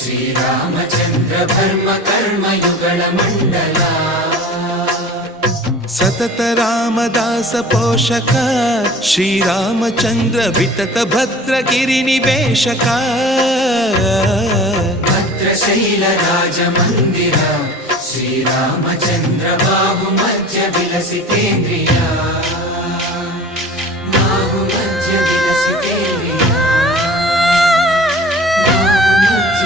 శ్రీరామచంద్ర ధర్మ కర్మయుగళ మండల సతత రామదాస పోషక శ్రీరామచంద్ర వితత భద్రగిరి నివేశక